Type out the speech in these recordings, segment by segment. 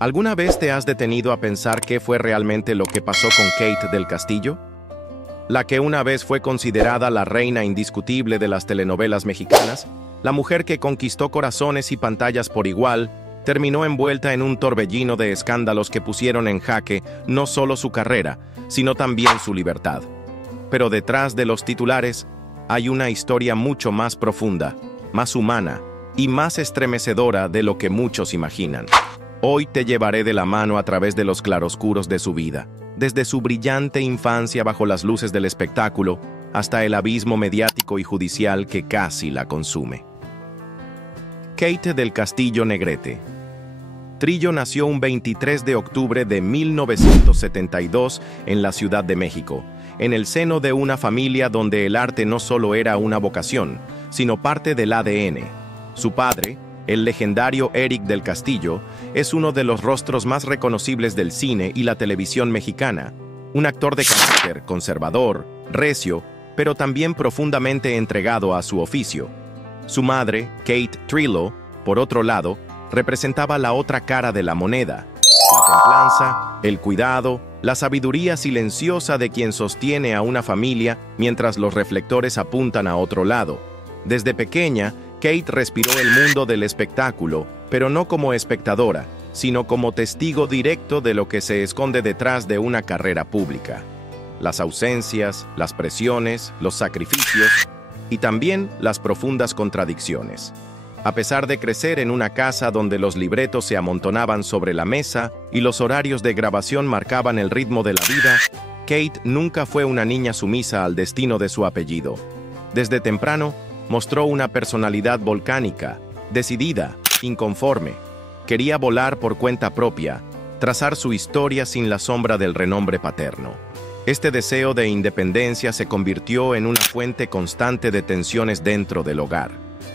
¿Alguna vez te has detenido a pensar qué fue realmente lo que pasó con Kate del Castillo? La que una vez fue considerada la reina indiscutible de las telenovelas mexicanas, la mujer que conquistó corazones y pantallas por igual, terminó envuelta en un torbellino de escándalos que pusieron en jaque no solo su carrera, sino también su libertad. Pero detrás de los titulares hay una historia mucho más profunda, más humana y más estremecedora de lo que muchos imaginan. Hoy te llevaré de la mano a través de los claroscuros de su vida, desde su brillante infancia bajo las luces del espectáculo hasta el abismo mediático y judicial que casi la consume. Kate del Castillo Negrete. Trillo nació un 23 de octubre de 1972 en la Ciudad de México, en el seno de una familia donde el arte no solo era una vocación, sino parte del ADN. Su padre, el legendario Eric del Castillo, es uno de los rostros más reconocibles del cine y la televisión mexicana, un actor de carácter conservador, recio, pero también profundamente entregado a su oficio. Su madre, Kate Trillo, por otro lado, representaba la otra cara de la moneda, la templanza, el cuidado, la sabiduría silenciosa de quien sostiene a una familia mientras los reflectores apuntan a otro lado. Desde pequeña, Kate respiró el mundo del espectáculo, pero no como espectadora, sino como testigo directo de lo que se esconde detrás de una carrera pública. Las ausencias, las presiones, los sacrificios y también las profundas contradicciones. A pesar de crecer en una casa donde los libretos se amontonaban sobre la mesa y los horarios de grabación marcaban el ritmo de la vida, Kate nunca fue una niña sumisa al destino de su apellido. Desde temprano, mostró una personalidad volcánica, decidida, inconforme. Quería volar por cuenta propia, trazar su historia sin la sombra del renombre paterno. Este deseo de independencia se convirtió en una fuente constante de tensiones dentro del hogar.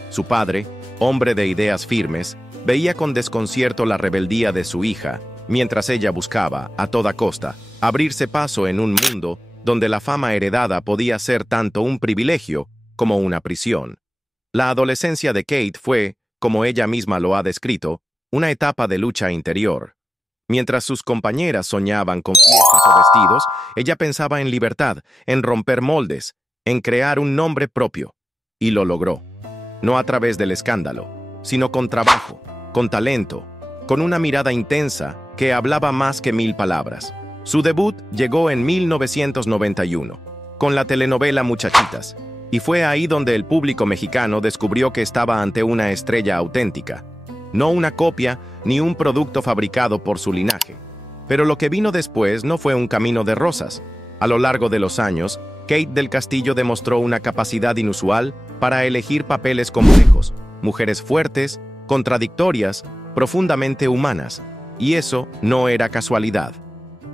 Su padre, hombre de ideas firmes, veía con desconcierto la rebeldía de su hija, mientras ella buscaba, a toda costa, abrirse paso en un mundo donde la fama heredada podía ser tanto un privilegio como una prisión. La adolescencia de Kate fue, como ella misma lo ha descrito, una etapa de lucha interior. Mientras sus compañeras soñaban con fiestas o vestidos, ella pensaba en libertad, en romper moldes, en crear un nombre propio. Y lo logró. No a través del escándalo, sino con trabajo, con talento, con una mirada intensa que hablaba más que 1000 palabras. Su debut llegó en 1991, con la telenovela Muchachitas, y fue ahí donde el público mexicano descubrió que estaba ante una estrella auténtica, no una copia ni un producto fabricado por su linaje. Pero lo que vino después no fue un camino de rosas. A lo largo de los años, Kate del Castillo demostró una capacidad inusual para elegir papeles complejos, mujeres fuertes, contradictorias, profundamente humanas, y eso no era casualidad.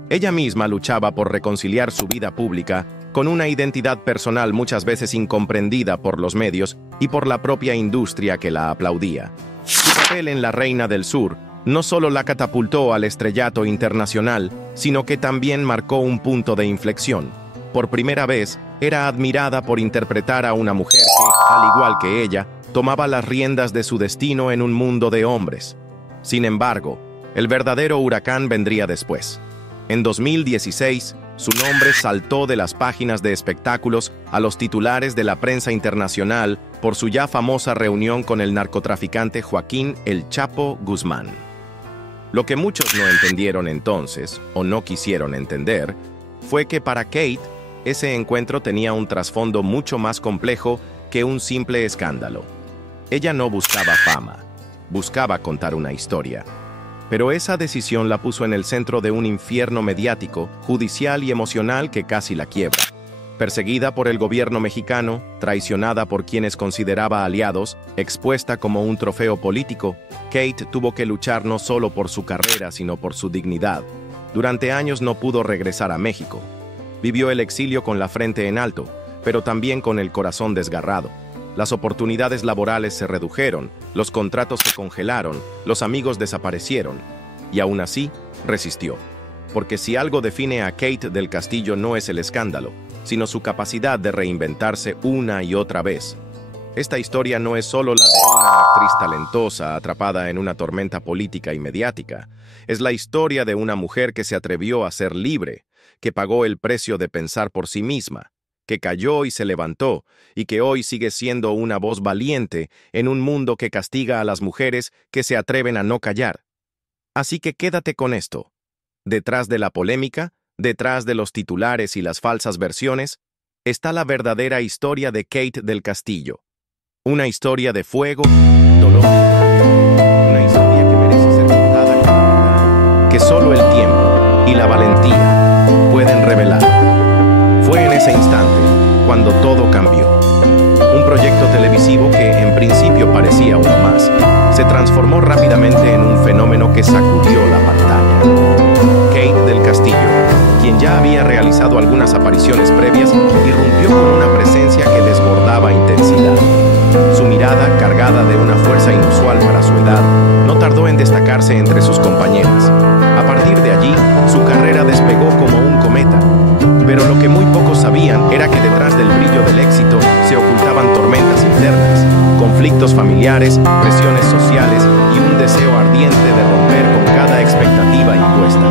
Ella misma luchaba por reconciliar su vida pública con una identidad personal muchas veces incomprendida por los medios y por la propia industria que la aplaudía. Su papel en La Reina del Sur no solo la catapultó al estrellato internacional, sino que también marcó un punto de inflexión. Por primera vez, era admirada por interpretar a una mujer que, al igual que ella, tomaba las riendas de su destino en un mundo de hombres. Sin embargo, el verdadero huracán vendría después. En 2016, su nombre saltó de las páginas de espectáculos a los titulares de la prensa internacional por su ya famosa reunión con el narcotraficante Joaquín El Chapo Guzmán. Lo que muchos no entendieron entonces, o no quisieron entender, fue que para Kate, ese encuentro tenía un trasfondo mucho más complejo que un simple escándalo. Ella no buscaba fama, buscaba contar una historia. Pero esa decisión la puso en el centro de un infierno mediático, judicial y emocional que casi la quiebra. Perseguida por el gobierno mexicano, traicionada por quienes consideraba aliados, expuesta como un trofeo político, Kate tuvo que luchar no solo por su carrera, sino por su dignidad. Durante años no pudo regresar a México. Vivió el exilio con la frente en alto, pero también con el corazón desgarrado. Las oportunidades laborales se redujeron, los contratos se congelaron, los amigos desaparecieron, y aún así resistió. Porque si algo define a Kate del Castillo no es el escándalo, sino su capacidad de reinventarse una y otra vez. Esta historia no es solo la de una actriz talentosa atrapada en una tormenta política y mediática. Es la historia de una mujer que se atrevió a ser libre, que pagó el precio de pensar por sí misma, que cayó y se levantó, y que hoy sigue siendo una voz valiente en un mundo que castiga a las mujeres que se atreven a no callar. Así que quédate con esto. Detrás de la polémica, detrás de los titulares y las falsas versiones, está la verdadera historia de Kate del Castillo. Una historia de fuego, dolor, una historia que merece ser contada con la verdad, que solo el tiempo y la valentía pueden revelar. Fue en ese instante cuando todo cambió. Un proyecto televisivo que en principio parecía uno más, se transformó rápidamente en un fenómeno que sacudió la pantalla. Kate del Castillo, quien ya había realizado algunas apariciones previas, irrumpió con una presencia que desbordaba intensidad. Su mirada, cargada de una fuerza inusual para su edad, no tardó en destacarse entre sus compañeras. A partir de allí, su carrera despegó como un cometa. Pero lo que muy pocos sabían era que detrás del brillo del éxito se ocultaban tormentas internas, conflictos familiares, presiones sociales y un deseo ardiente de romper con cada expectativa impuesta.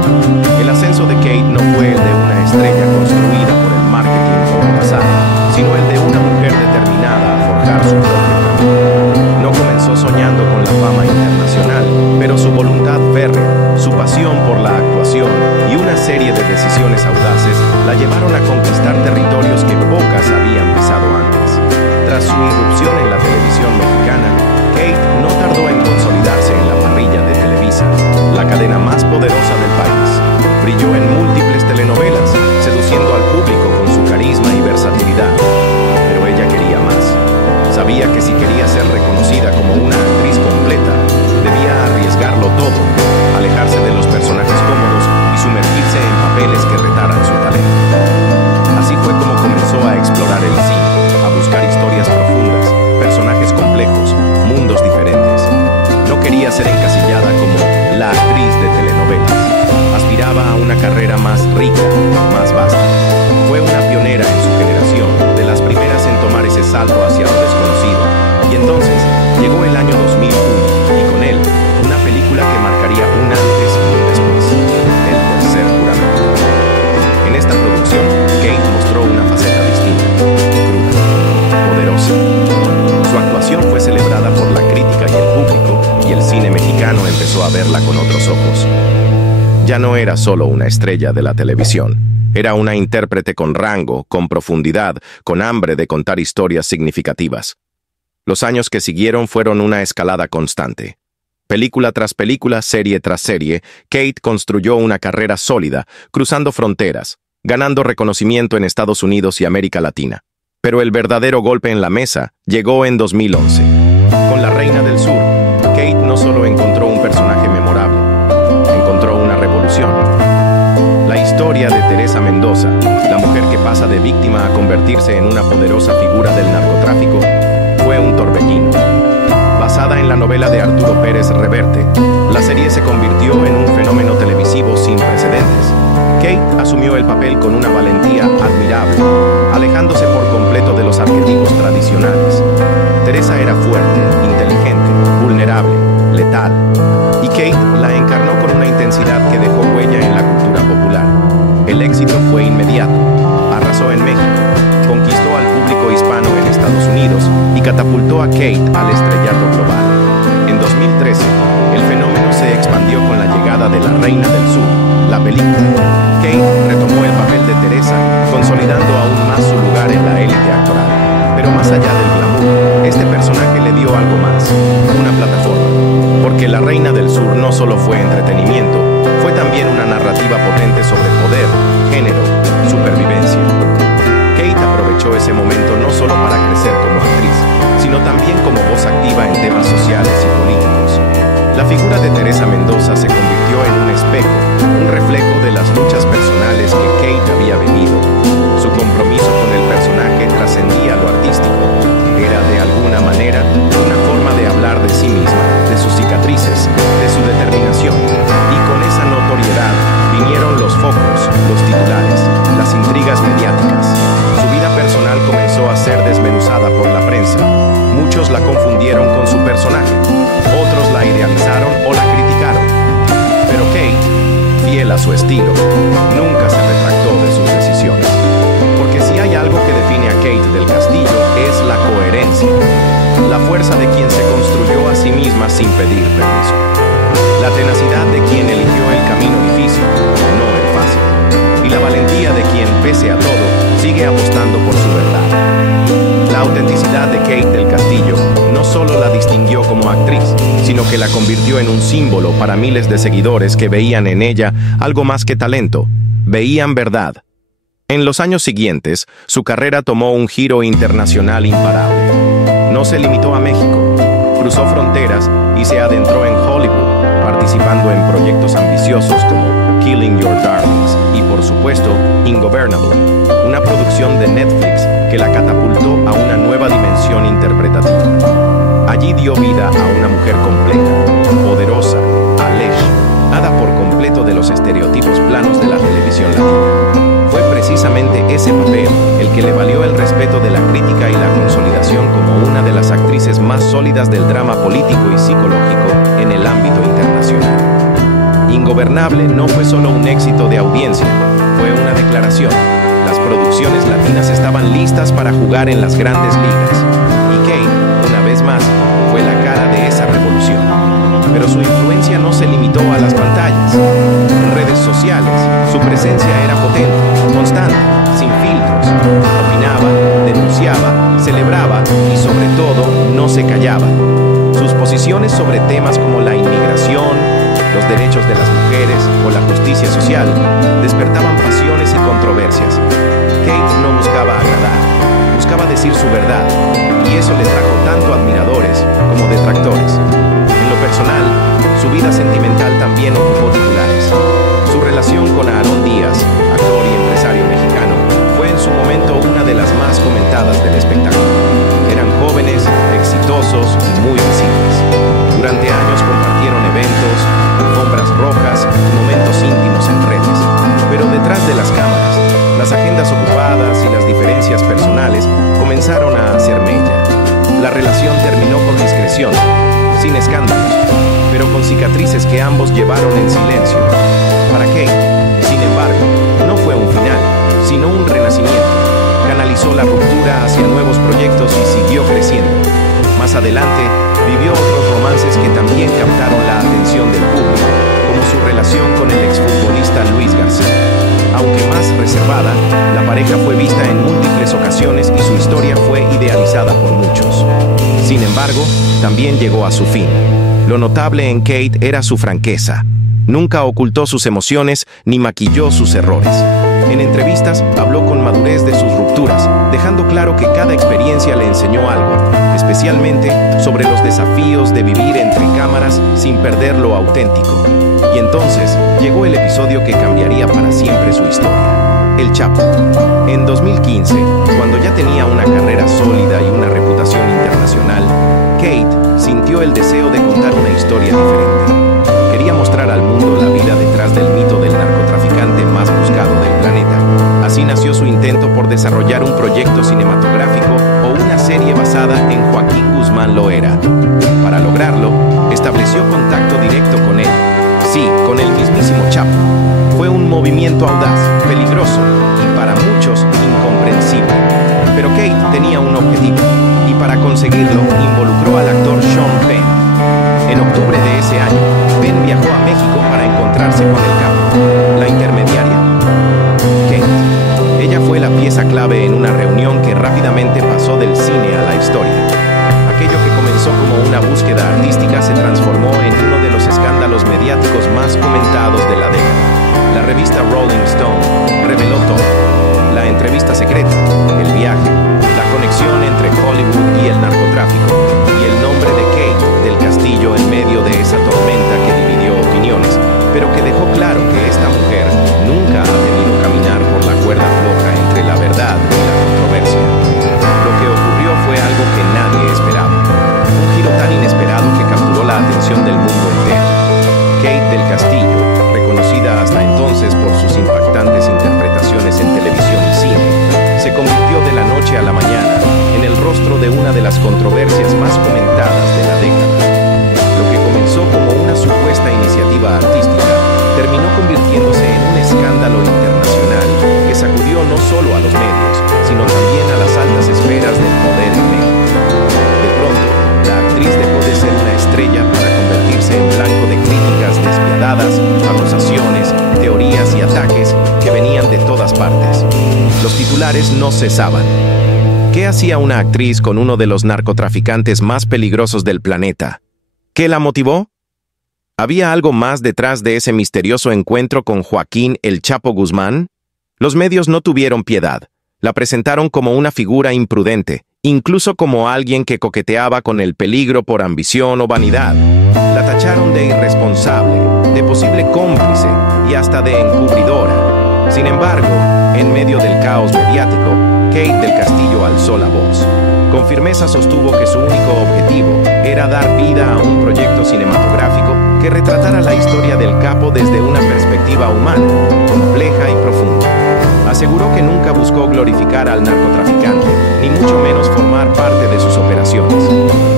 El ascenso de Kate no fue el de una estrella construida por el marketing o el azar, sino el de una mujer determinada a forjar su propio camino. No comenzó soñando con la fama internacional, pero su voluntad férrea, su pasión por la actuación y una serie de decisiones audaces la llevaron a conquistar territorios que pocas habían pisado antes. Tras su irrupción en la televisión mexicana, Kate no tardó en consolidarse en la parrilla de Televisa, la cadena más poderosa del país. Brilló en múltiples telenovelas, seduciendo al público con su carisma y versatilidad. Pero ella quería más. Sabía que si quería ser reconocida como una actriz completa, debía arriesgarlo todo, alejarse de los personajes cómodos y sumergirse en papeles que retaran su talento. Así fue como comenzó a explorar el cine, a buscar historias profundas, personajes complejos, mundos diferentes. No quería ser encasillada como la actriz de telenovelas. Aspiraba a una carrera más rica, más vasta. Fue una pionera en su generación, de las primeras en tomar ese salto hacia lo desconocido. Y entonces llegó el año 2001, y con él, una película que marcaría un antes y un después: El tercer juramento. En esta producción, Kate mostró una faceta distinta, cruda, poderosa. Su actuación fue celebrada por la crítica y el público, y el cine mexicano empezó a verla con otros ojos. Ya no era solo una estrella de la televisión. Era una intérprete con rango, con profundidad, con hambre de contar historias significativas. Los años que siguieron fueron una escalada constante. Película tras película, serie tras serie, Kate construyó una carrera sólida, cruzando fronteras, ganando reconocimiento en Estados Unidos y América Latina. Pero el verdadero golpe en la mesa llegó en 2011. Con La Reina del Sur, Kate no solo encontró un personaje memorable, encontró una revolución. La historia de Teresa Mendoza, la mujer que pasa de víctima a convertirse en una poderosa figura del narcotráfico, fue un torbellino. Basada en la novela de Arturo Pérez Reverte, la serie se convirtió en un fenómeno televisivo sin precedentes. Kate asumió el papel con una valentía admirable, alejándose por completo de los arquetipos tradicionales. Teresa era fuerte, inteligente, vulnerable, letal, y Kate la encarnó con una intensidad que dejó huella en la cultura popular. El éxito fue inmediato. Arrasó en México, conquistó al público hispano en Estados Unidos y catapultó a Kate al estrellato global. En 2013, el fenómeno se expandió con la llegada de La Reina del Sur, la película. Kate retomó el papel de Teresa, consolidando aún más su lugar en la élite actoral. Pero más allá del glamour, este personaje le dio algo más, una plataforma. Porque La Reina del Sur no solo fue entretenimiento, fue también una narrativa potente sobre poder, género, supervivencia. Kate aprovechó ese momento no solo para crecer como actriz, sino también como voz activa en temas sociales y políticos. La figura de Teresa Mendoza se convirtió en un espejo, un reflejo de las luchas personales que Kate había vivido. Su compromiso con el personaje trascendía lo artístico. Era de alguna manera una forma de hablar de sí misma, de sus cicatrices, de su determinación. Y con esa notoriedad vinieron los focos, los titulares, las intrigas mediáticas. Su vida personal comenzó a ser desmenuzada por la prensa. Muchos la confundieron con su personaje, otros la idealizaron o la criticaron. Pero Kate, fiel a su estilo, nunca se retractó de sus decisiones. Porque si hay algo que define a Kate del Castillo es la coherencia, la fuerza de quien se construyó a sí misma sin pedir permiso, la tenacidad de quien eligió el camino difícil, no el fácil, y la valentía de quien, pese a todo, sigue apostando por su verdad. La autenticidad de Kate del Castillo no solo la distinguió como actriz, sino que la convirtió en un símbolo para miles de seguidores que veían en ella algo más que talento, veían verdad. En los años siguientes, su carrera tomó un giro internacional imparable. No se limitó a México, cruzó fronteras y se adentró en Hollywood, participando en proyectos ambiciosos como Killing Your Darlings y, por supuesto, Ingovernable, una producción de Netflix que la catapultó a una nueva dimensión interpretativa. Allí dio vida a una mujer compleja, poderosa, alleged, nada por completo de los estereotipos planos de la televisión latina. Fue precisamente ese papel el que le valió el respeto de la crítica y la consolidación como una de las actrices más sólidas del drama político y psicológico en el ámbito internacional. Ingobernable no fue solo un éxito de audiencia, fue una declaración. Las producciones latinas estaban listas para jugar en las grandes ligas, y Kate, una vez más, fue la cara de esa revolución. Pero su influencia no se limitó a las pantallas. En redes sociales, su presencia era potente, constante, sin filtros. Opinaba, denunciaba, celebraba y sobre todo no se callaba. Sus posiciones sobre temas como la inmigración, los derechos de las mujeres o la justicia social despertaban pasiones y controversias. Kate no buscaba agradar, buscaba decir su verdad, y eso le trajo tanto admiradores como detractores. En lo personal, su vida sentimental también ocupó titulares. Su relación con Aarón Díaz, actor y empresario mexicano, fue en su momento una de las más comentadas del espectáculo. Eran jóvenes, exitosos y muy visibles. Durante años compartieron eventos, alfombras rojas y momentos íntimos en redes. Pero detrás de las cámaras, las agendas ocupadas y las diferencias personales comenzaron a hacer mella. La relación terminó con discreción, sin escándalos, pero con cicatrices que ambos llevaron en silencio. Para Kate, sin embargo, no fue un final, sino un renacimiento. Canalizó la ruptura hacia nuevos proyectos y siguió creciendo. Más adelante, vivió otros romances que también captaron la atención del público, como su relación con el exfutbolista Luis García. Aunque más reservada, la pareja fue vista en múltiples ocasiones y su historia fue idealizada por muchos. Sin embargo, también llegó a su fin. Lo notable en Kate era su franqueza. Nunca ocultó sus emociones ni maquilló sus errores. En entrevistas habló con madurez de sus rupturas, dejando claro que cada experiencia le enseñó algo, especialmente sobre los desafíos de vivir entre cámaras sin perder lo auténtico. Y entonces llegó el episodio que cambiaría para siempre su historia: El Chapo. En 2015, cuando ya tenía una carrera sólida y una reputación internacional, Kate sintió el deseo de contar una historia diferente. Quería mostrar al mundo la vida detrás del mito del narcotraficante más buscado del planeta. Así nació su intento por desarrollar un proyecto cinematográfico o una serie basada en Joaquín Guzmán Loera. Para lograrlo, estableció contacto directo con él. Sí, con el mismísimo Chapo. Fue un movimiento audaz, peligroso y para muchos incomprensible. Pero Kate tenía un objetivo, y para conseguirlo involucró al actor Sean Penn. En octubre de ese año, Penn viajó a México para encontrarse con el capo. ¿La intermediaria? Kate. Ella fue la pieza clave en una reunión que rápidamente pasó del cine a la historia. Aquello que comenzó como una búsqueda artística se transformó en uno de los escándalos mediáticos más comentados de la década. La revista Rolling Stone reveló todo: la entrevista secreta, el viaje, la conexión entre Hollywood y el narcotráfico, y el nombre de Kate del Castillo en medio de esa tormenta que dividió opiniones, pero que dejó claro que esta mujer nunca ha tenido caminar por la cuerda floja entre la verdad y la controversia. Lo que ocurrió fue algo que nadie esperaba, un giro tan inesperado que capturó la atención del mundo entero. Kate del Castillo, reconocida hasta entonces por sus impactantes interpretaciones en televisión y cine, se convirtió de la noche a la mañana en el rol rostro de una de las controversias más comentadas de la década. Lo que comenzó como una supuesta iniciativa artística terminó convirtiéndose en un escándalo internacional que sacudió no solo a los medios, sino también a las altas esferas del poder en México. De pronto, la actriz dejó de ser una estrella para convertirse en blanco de críticas despiadadas, acusaciones, teorías y ataques que venían de todas partes. Los titulares no cesaban. ¿Qué hacía una actriz con uno de los narcotraficantes más peligrosos del planeta? ¿Qué la motivó? ¿Había algo más detrás de ese misterioso encuentro con Joaquín El Chapo Guzmán? Los medios no tuvieron piedad. La presentaron como una figura imprudente, incluso como alguien que coqueteaba con el peligro por ambición o vanidad. La tacharon de irresponsable, de posible cómplice y hasta de encubridora. Sin embargo, en medio del caos mediático, Kate del Castillo alzó la voz. Con firmeza sostuvo que su único objetivo era dar vida a un proyecto cinematográfico que retratara la historia del capo desde una perspectiva humana, compleja y profunda. Aseguró que nunca buscó glorificar al narcotraficante, ni mucho menos formar parte de sus operaciones.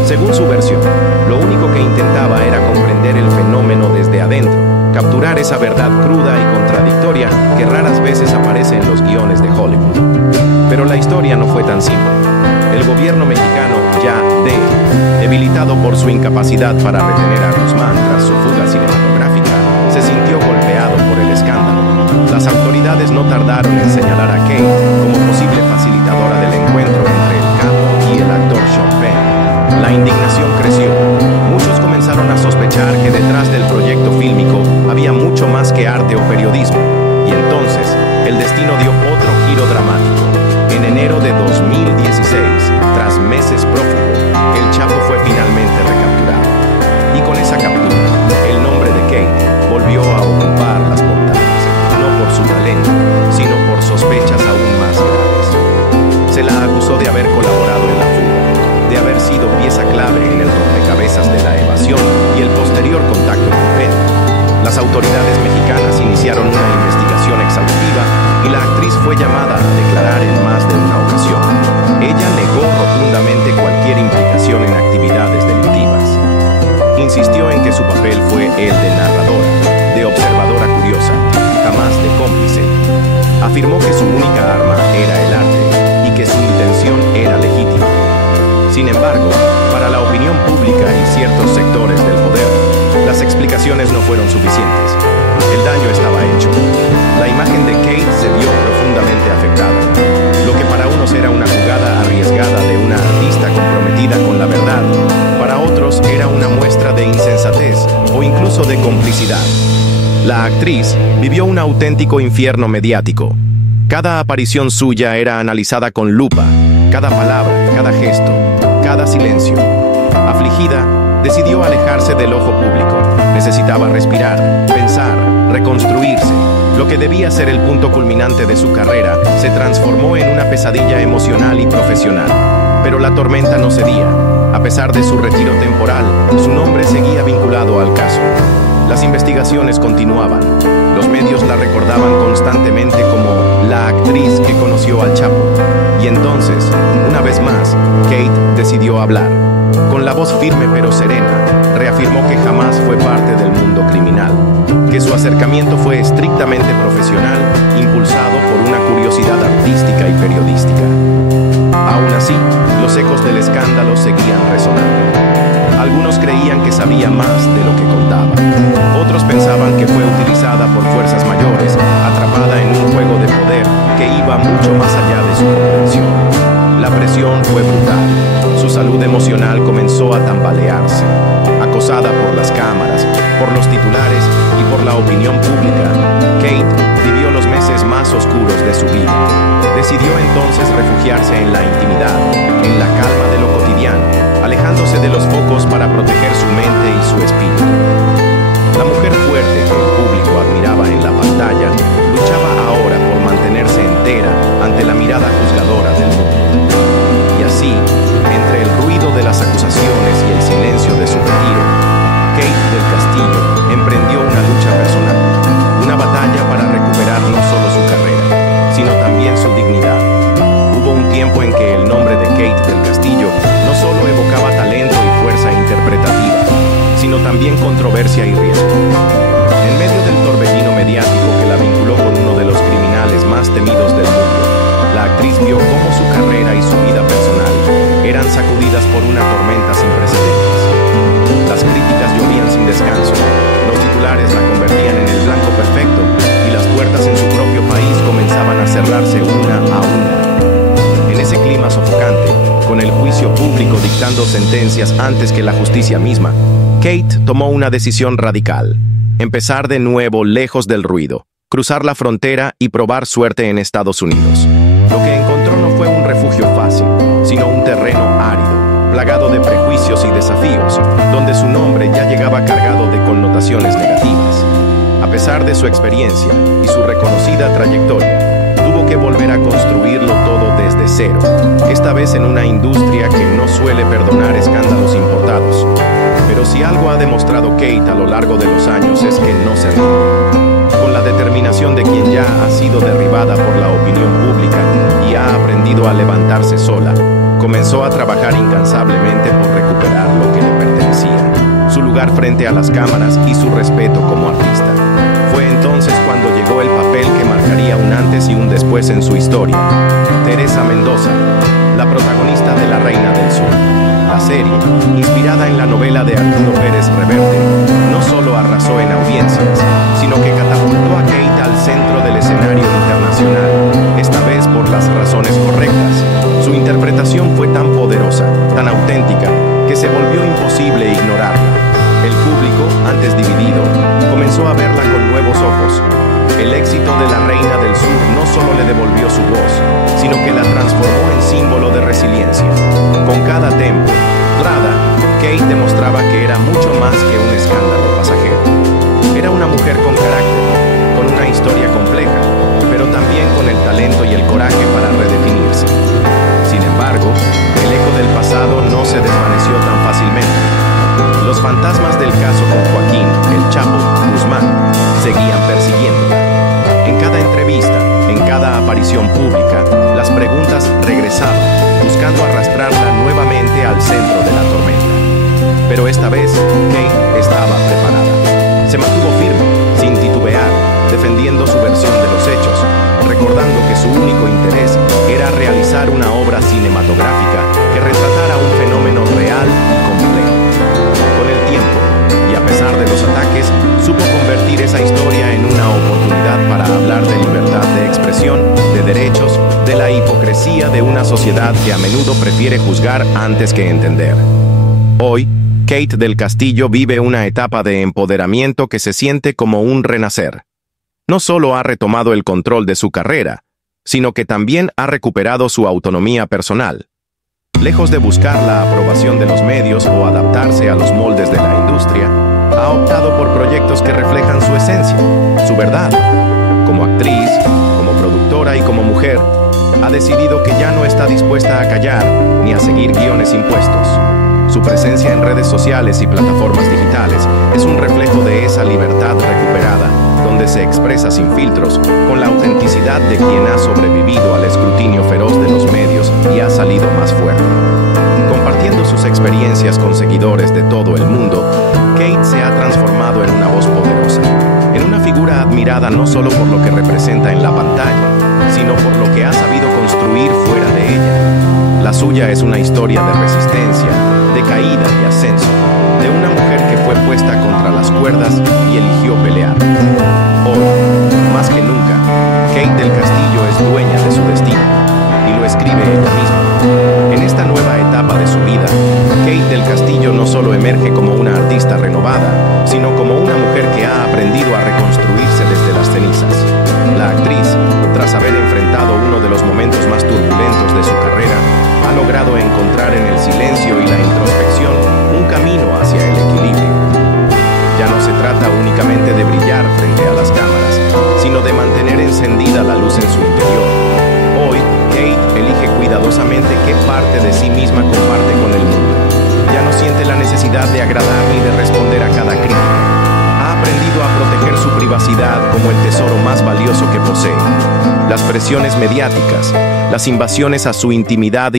Según su versión, lo único que intentaba era comprender el fenómeno desde adentro, capturar esa verdad cruda y contradictoria que raras veces aparece en los guiones de Hollywood. Pero la historia no fue tan simple. El gobierno mexicano, debilitado por su incapacidad para retener a Guzmán tras su fuga cinematográfica, se sintió golpeado por el escándalo. Las autoridades no tardaron en señalar a Kate como posible facilitadora del encuentro entre el capo y el actor Sean Penn. La indignación creció. Muchos comenzaron a sospechar que detrás del proyecto fílmico había mucho más que arte o periodismo. Y entonces, el destino dio otro giro dramático. En enero de 2016, tras meses prófugo, el Chapo fue finalmente recapturado. Y con esa captura, el nombre de Kate volvió a ocupar las portadas, no por su talento, sino por sospechas aún más graves. Se la acusó de haber colaborado en la fuga, de haber sido pieza clave en el rompecabezas de la evasión y el posterior contacto con Penn. Las autoridades mexicanas iniciaron una investigación exhaustiva y la actriz fue llamada a declarar en más de una ocasión. Ella negó rotundamente cualquier implicación en actividades delictivas. Insistió en que su papel fue el de narradora, de observadora curiosa, jamás de cómplice. Afirmó que su única arma era el arte y que su intención era legítima. Sin embargo, para la opinión pública y ciertos sectores del poder, las explicaciones no fueron suficientes. El daño estaba hecho. La imagen de Kate se vio profundamente afectada. Lo que para unos era una jugada arriesgada de una artista comprometida con la verdad, para otros era una muestra de insensatez o incluso de complicidad. La actriz vivió un auténtico infierno mediático. Cada aparición suya era analizada con lupa, cada palabra, cada gesto, cada silencio. Afligida, decidió alejarse del ojo público. Necesitaba respirar, pensar, reconstruirse. Lo que debía ser el punto culminante de su carrera se transformó en una pesadilla emocional y profesional. Pero la tormenta no cedía. A pesar de su retiro temporal, su nombre seguía vinculado al caso. Las investigaciones continuaban. Los medios la recordaban constantemente como la actriz que conoció al Chapo. Y entonces, una vez más, Kate decidió hablar. Con la voz firme pero serena, reafirmó que jamás fue parte del mundo criminal, que su acercamiento fue estrictamente profesional, impulsado por una curiosidad artística y periodística. Aún así, los ecos del escándalo seguían resonando. Algunos creían que sabía más de lo que contaba. Otros pensaban que fue utilizada por fuerzas mayores, atrapada en un juego de poder que iba mucho más allá de su comprensión. La presión fue brutal. Su salud emocional comenzó a tambalearse. Acosada por las cámaras, por los titulares y por la opinión pública, Kate vivió los meses más oscuros de su vida. Decidió entonces refugiarse en la intimidad, en la calma de lo cotidiano, alejándose de los focos para proteger su mente y su espíritu. La mujer fuerte que el público admiraba en la pantalla luchaba ahora por mantenerse entera ante la mirada juzgadora del mundo. Y así, entre el ruido de las acusaciones y el silencio de su retiro, Kate del Castillo emprendió una lucha personal, una batalla para recuperar no solo su carrera, sino también su dignidad. Hubo un tiempo en que el nombre de Kate del Castillo temidos del mundo. La actriz vio cómo su carrera y su vida personal eran sacudidas por una tormenta sin precedentes. Las críticas llovían sin descanso, los titulares la convertían en el blanco perfecto y las puertas en su propio país comenzaban a cerrarse una a una. En ese clima sofocante, con el juicio público dictando sentencias antes que la justicia misma, Kate tomó una decisión radical: empezar de nuevo lejos del ruido, cruzar la frontera y probar suerte en Estados Unidos. Lo que encontró no fue un refugio fácil, sino un terreno árido, plagado de prejuicios y desafíos, donde su nombre ya llegaba cargado de connotaciones negativas. A pesar de su experiencia y su reconocida trayectoria, tuvo que volver a construirlo todo desde cero, esta vez en una industria que no suele perdonar escándalos importados. Pero si algo ha demostrado Kate a lo largo de los años es que no se rinde. Con la determinación de quien ya ha sido derribada por la opinión pública y ha aprendido a levantarse sola, comenzó a trabajar incansablemente por recuperar lo que le pertenecía, su lugar frente a las cámaras y su respeto como artista. Fue entonces cuando llegó el papel que marcaría un antes y un después en su historia: Teresa Mendoza, la protagonista de La Reina del Sur. La serie, inspirada en la novela de Arturo Pérez Reverte, no solo arrasó en audiencias, sino que catapultó a Kate al centro del escenario internacional, esta vez por las razones correctas. Su interpretación fue tan poderosa, tan auténtica, que se volvió imposible ignorarla. El público, antes dividido, comenzó a verla con nuevos ojos. El éxito de La Reina del Sur no solo le devolvió su voz, sino que la transformó en símbolo de resiliencia. Con cada temporada, Kate demostraba que era mucho más que un escándalo pasajero. Era una mujer con carácter, con una historia compleja, pero también con el talento y el coraje para redefinirse. Sin embargo, el eco del pasado no se desvaneció tan fácilmente. Los fantasmas del caso con Joaquín "El Chapo" Guzmán seguían persiguiéndola. En cada entrevista, en cada aparición pública, las preguntas regresaban, buscando arrastrarla nuevamente al centro de la tormenta. Pero esta vez, Kate estaba preparada. Se mantuvo firme, sin titubear, defendiendo su versión de los hechos, recordando que su único interés era realizar una obra cinematográfica que retratara un fenómeno real y complejo. Con el tiempo, y a pesar de los ataques, supo convertir esa historia en una oportunidad para hablar de libertad de expresión, de derechos, de la hipocresía de una sociedad que a menudo prefiere juzgar antes que entender. Hoy, Kate del Castillo vive una etapa de empoderamiento que se siente como un renacer. No solo ha retomado el control de su carrera, sino que también ha recuperado su autonomía personal. Lejos de buscar la aprobación de los medios o adaptarse a los moldes de la industria, ha optado por proyectos que reflejan su esencia, su verdad. Como actriz, como productora y como mujer, ha decidido que ya no está dispuesta a callar ni a seguir guiones impuestos. Su presencia en redes sociales y plataformas digitales es un reflejo de esa libertad recuperada, donde se expresa sin filtros, con la autenticidad de quien ha sobrevivido al escrutinio feroz de los medios y ha salido más fuerte. Compartiendo sus experiencias con seguidores de todo el mundo, Kate se ha transformado en una voz poderosa, en una figura admirada no solo por lo que representa en la pantalla, sino por lo que ha sabido construir fuera de ella. La suya es una historia de resistencia, de caída y ascenso, de una mujer que fue puesta contra las cuerdas y eligió pelear. Hoy, más que nunca, Kate del Castillo es dueña de su destino, y lo escribe ella misma. En esta nueva etapa de su vida, Kate del Castillo no solo emerge como una artista renovada, sino como una mujer que ha aprendido a reconstruirse desde las cenizas. La actriz, tras haber enfrentado uno de los momentos más turbulentos de su carrera, ha logrado encontrar en el silencio y la introspección un camino hacia el equilibrio. Ya no se trata únicamente de brillar frente a las cámaras, sino de mantener encendida la luz en su interior. Hoy, Kate elige cuidadosamente qué parte de sí misma comparte con el mundo. Ya no siente la necesidad de agradar ni de responder a cada crítica. Ha aprendido a proteger su privacidad como el tesoro más valioso que posee. Las presiones mediáticas, las invasiones a su intimidad